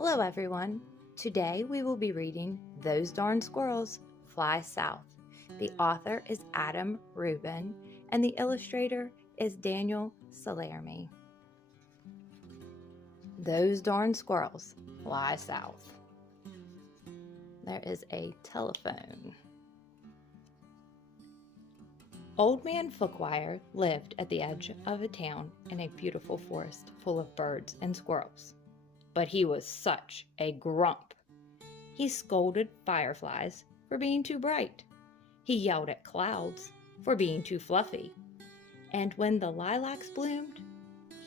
Hello everyone. Today we will be reading Those Darn Squirrels Fly South. The author is Rubin and the illustrator is Daniel Salmieri. Those darn squirrels fly south. There is a telephone. Old Man Fookwire lived at the edge of a town in a beautiful forest full of birds and squirrels. But he was such a grump. He scolded fireflies for being too bright. He yelled at clouds for being too fluffy. And when the lilacs bloomed,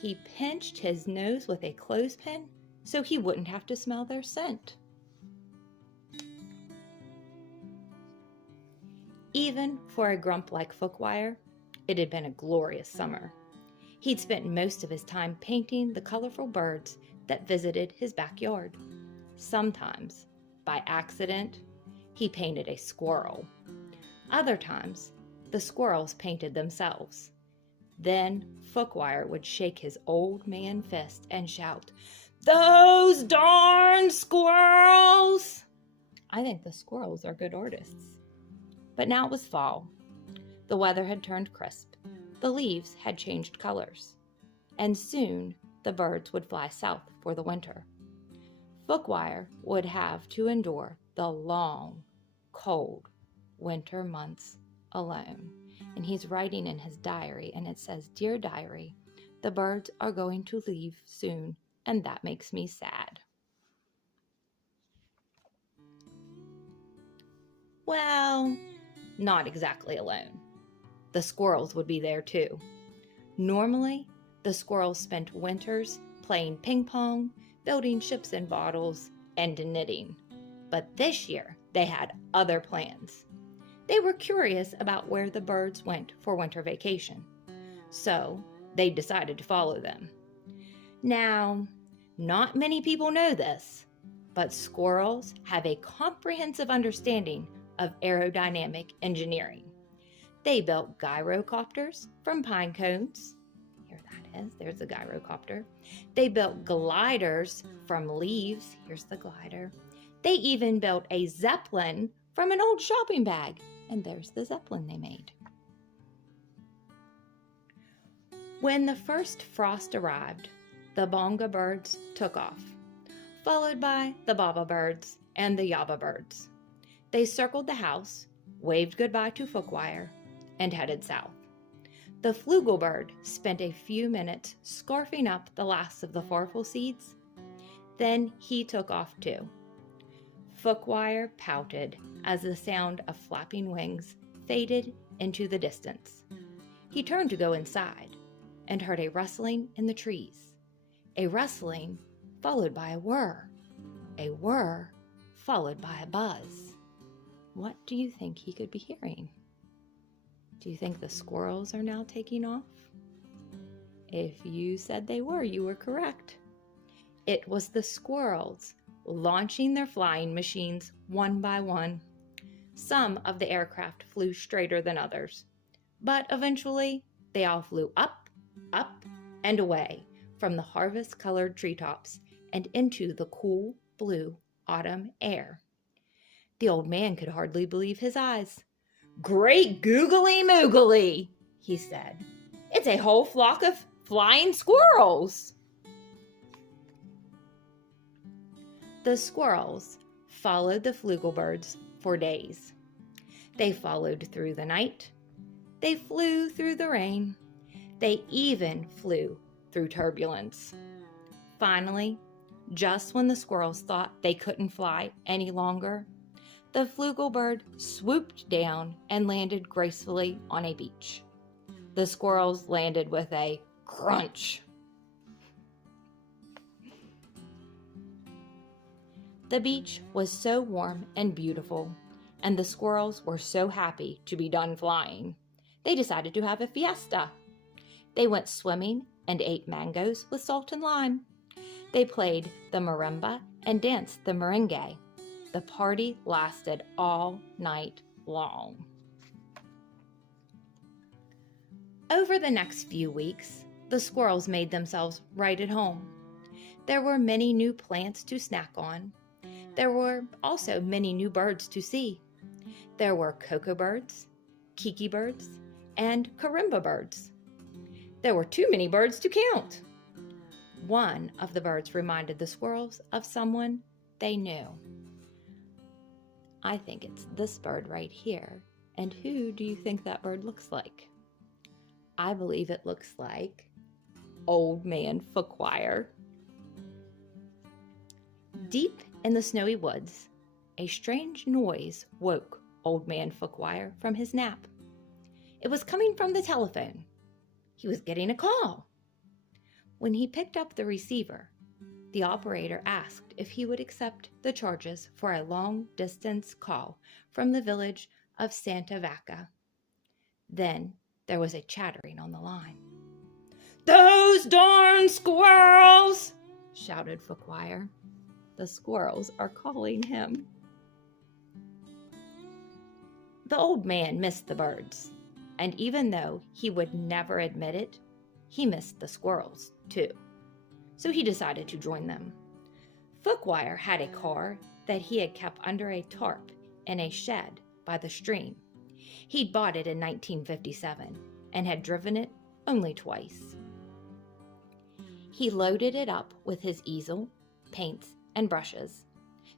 he pinched his nose with a clothespin so he wouldn't have to smell their scent. Even for a grump like Fookwire, it had been a glorious summer. He'd spent most of his time painting the colorful birds that visited his backyard. Sometimes, by accident, he painted a squirrel. Other times, the squirrels painted themselves. Then Fookwire would shake his old man fist and shout, "Those darn squirrels!" I think the squirrels are good artists. But now it was fall. The weather had turned crisp. The leaves had changed colors. And soon the birds would fly south for the winter. Fookwire would have to endure the long, cold winter months alone. And he's writing in his diary, and it says, "Dear diary, the birds are going to leave soon, and that makes me sad." Well, not exactly alone. The squirrels would be there too. Normally, the squirrels spent winters playing ping pong, building ships in bottles, and knitting. But this year, they had other plans. They were curious about where the birds went for winter vacation, so they decided to follow them. Now, not many people know this, but squirrels have a comprehensive understanding of aerodynamic engineering. They built gyrocopters from pine cones. Here that is, there's a gyrocopter. They built gliders from leaves. Here's the glider. They even built a zeppelin from an old shopping bag. And there's the zeppelin they made. When the first frost arrived, the bonga birds took off, followed by the baba birds and the yaba birds. They circled the house, waved goodbye to Fookwire, and headed south. The flugelbird spent a few minutes scarfing up the last of the farfel seeds. Then he took off too. Fookwire pouted as the sound of flapping wings faded into the distance. He turned to go inside and heard a rustling in the trees. A rustling followed by a whir followed by a buzz. What do you think he could be hearing? Do you think the squirrels are now taking off? If you said they were, you were correct. It was the squirrels launching their flying machines one by one. Some of the aircraft flew straighter than others, but eventually they all flew up, and away from the harvest-colored treetops and into the cool blue autumn air. The old man could hardly believe his eyes. "Great googly moogly," he said. "It's a whole flock of flying squirrels." The squirrels followed the flugelbirds for days. They followed through the night. They flew through the rain. They even flew through turbulence. Finally, just when the squirrels thought they couldn't fly any longer, the flugelbird swooped down and landed gracefully on a beach. The squirrels landed with a crunch. The beach was so warm and beautiful, and the squirrels were so happy to be done flying. They decided to have a fiesta. They went swimming and ate mangoes with salt and lime. They played the marimba and danced the merengue. The party lasted all night long. Over the next few weeks, the squirrels made themselves right at home. There were many new plants to snack on. There were also many new birds to see. There were cocoa birds, kiki birds, and karimba birds. There were too many birds to count. One of the birds reminded the squirrels of someone they knew. I think it's this bird right here. And who do you think that bird looks like? I believe it looks like Old Man Fookwire. Deep in the snowy woods, a strange noise woke Old Man Fookwire from his nap. It was coming from the telephone. He was getting a call. When he picked up the receiver, the operator asked if he would accept the charges for a long-distance call from the village of Santa Vaca. Then there was a chattering on the line. "Those darn squirrels!" shouted Fookwire. The squirrels are calling him. The old man missed the birds, and even though he would never admit it, he missed the squirrels too. So he decided to join them. Fookwire had a car that he had kept under a tarp in a shed by the stream. He'd bought it in 1957 and had driven it only twice. He loaded it up with his easel, paints, and brushes,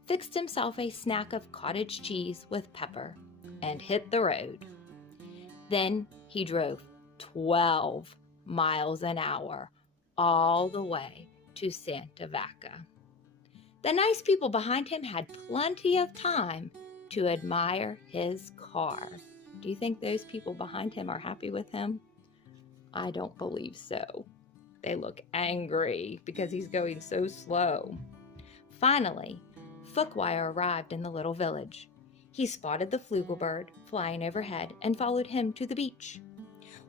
fixed himself a snack of cottage cheese with pepper, and hit the road. Then he drove 12 miles an hour all the way to Santa Vaca. The nice people behind him had plenty of time to admire his car. Do you think those people behind him are happy with him? I don't believe so. They look angry because he's going so slow. Finally, Fookwire arrived in the little village. He spotted the flugelbird flying overhead and followed him to the beach.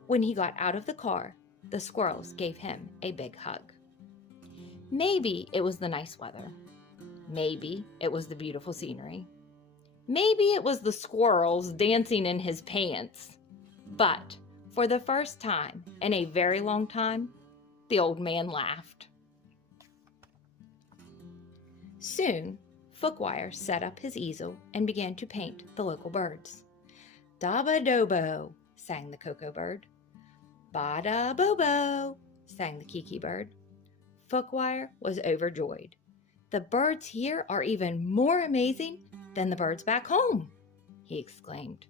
When he got out of the car, the squirrels gave him a big hug. Maybe it was the nice weather. Maybe it was the beautiful scenery. Maybe it was the squirrels dancing in his pants. But for the first time in a very long time, the old man laughed. Soon, Fookwire set up his easel and began to paint the local birds. "Daba-dobo," sang the cocoa bird. "Bada-bobo," sang the kiki bird. Fookwire was overjoyed. "The birds here are even more amazing than the birds back home," he exclaimed.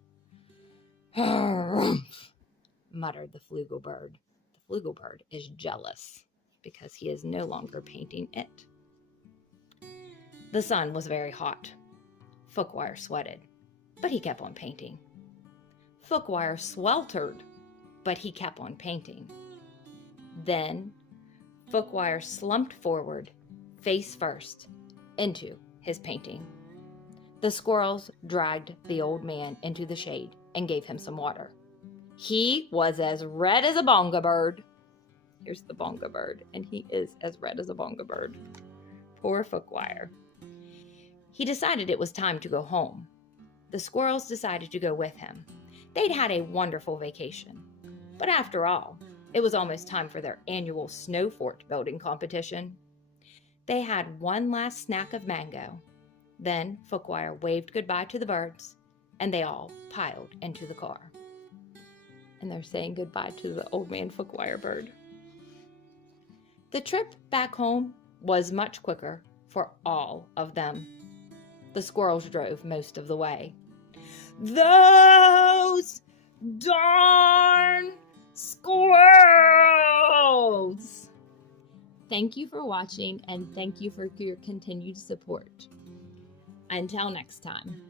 "Harumph," muttered the flugelbird. The flugelbird is jealous because he is no longer painting it. The sun was very hot. Fookwire sweated, but he kept on painting. Fookwire sweltered, but he kept on painting. Then Fookwire slumped forward, face first, into his painting. The squirrels dragged the old man into the shade and gave him some water. He was as red as a bonga bird. Here's the bonga bird, and he is as red as a bonga bird. Poor Fookwire. He decided it was time to go home. The squirrels decided to go with him. They'd had a wonderful vacation. But after all, it was almost time for their annual snow fort building competition. They had one last snack of mango. Then Fookwire waved goodbye to the birds, and they all piled into the car. And they're saying goodbye to the old man Fookwire bird. The trip back home was much quicker for all of them. The squirrels drove most of the way. "Those darn squirrels!" Thank you for watching, and thank you for your continued support. Until next time.